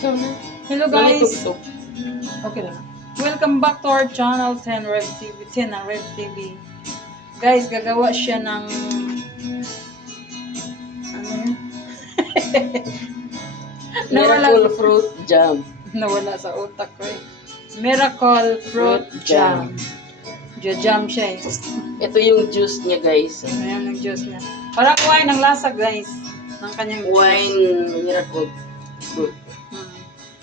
Hello guys. Okay na. Welcome back to our channel 10 Rev TV, 10 na Rev TV. Guys, gagawa siya ng ano yun? Miracle fruit jam. Nawala sa utak ko eh. Miracle fruit jam. Jam siya eh. Ito yung juice niya, guys. Ayan ang juice niya. Parang wine ang lasa guys. Ng kanyang juice. Wine miracle fruit.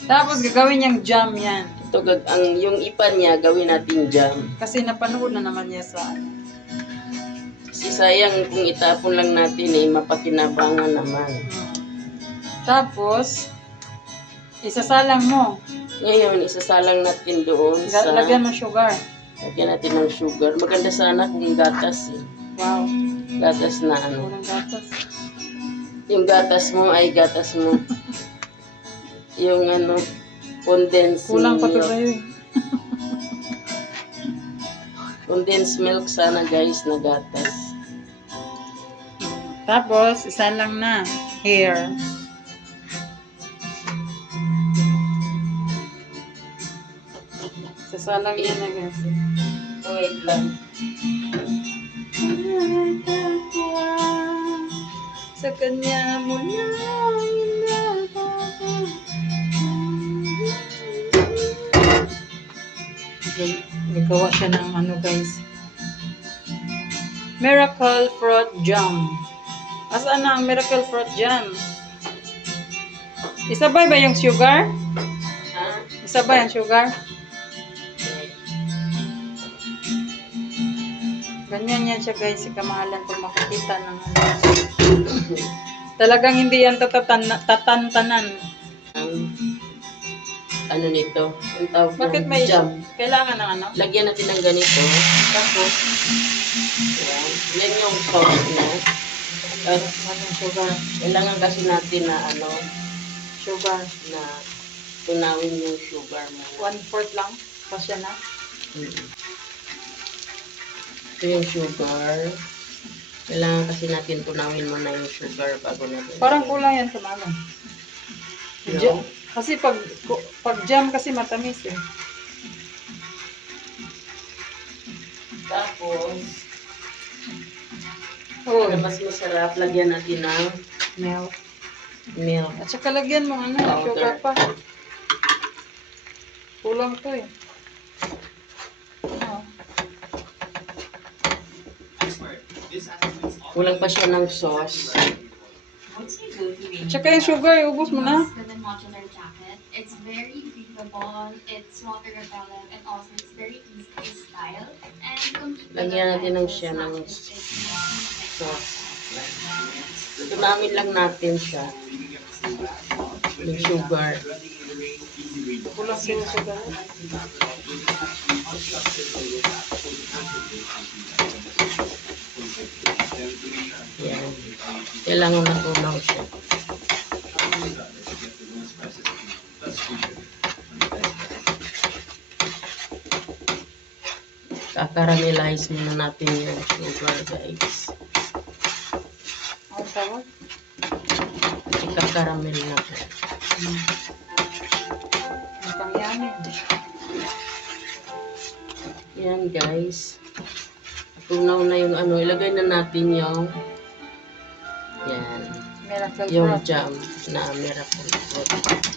Tapos gagawin niyang jam yan. Ito, yung ipan niya, gawin natin jam. Kasi napanood na naman niya sa ano. Kasi sayang kung itapon lang natin eh, mapakinabangan naman. Tapos, isasalang mo. Ngayon, isasalang natin doon sa... Lagyan mo sugar. Lagyan natin ng sugar. Maganda sana kung gatas eh. Wow. Gatas na ano. Walang gatas. Yung gatas mo ay gatas mo. Yung ano, condensed Kulang pa to milk. sa'yo eh. Condensed milk sana guys na gatas. Tapos, isa lang na. Here. Sasalang yan na guys. Wait lang. Sa kanya mo lang nagawa siya ng ano guys. Miracle fruit jam. Asaan na ang miracle fruit jam? Isabay ba yung sugar? Ha? Isabay ang sugar? Ganyan yan siya guys, si kamahalan pag makikita ng ano. Talagang hindi yan tatantanan. Ano nito? Ang tawag Bakit ng may jam. kailangan ng ano? Lagyan natin ng ganito. Tapos, yan. Yan yung sauce niya. Tapos, Anong sugar? kailangan kasi natin na ano, Sugar. na tunawin yung sugar mo. 1/4 lang. Pasya na. Ito yung sugar. Kailangan kasi natin tunawin muna yung sugar bago natin. Parang kulang yan sa ano. No? Kasi pag jam kasi matamis eh. Tapos, Oh, para mas masarap, lagyan natin ng milk. milk. At saka lagyan mo ano, Powder. sugar pa. Kulang to eh. Oh. Kulang pa siya ng sauce. At saka yung sugar, ubos mo na. The modular jacket. It's very breathable, it's water repellent, and also it's very easy to style. And completely Lagyan natin ng siya ng sauce. Tunamin lang natin siya. Yung sugar. Kulang yung sugar. Yan. Kailangan natunaw siya. Kakaramelize muna natin yung sugar, guys. Ang tawag? Ikakaramel natin. Ang pangyami. Yan, guys. Tunaw na yung ano. Ilagay na natin yung yan. Miracle Yung fruit. jam na miracle fruit.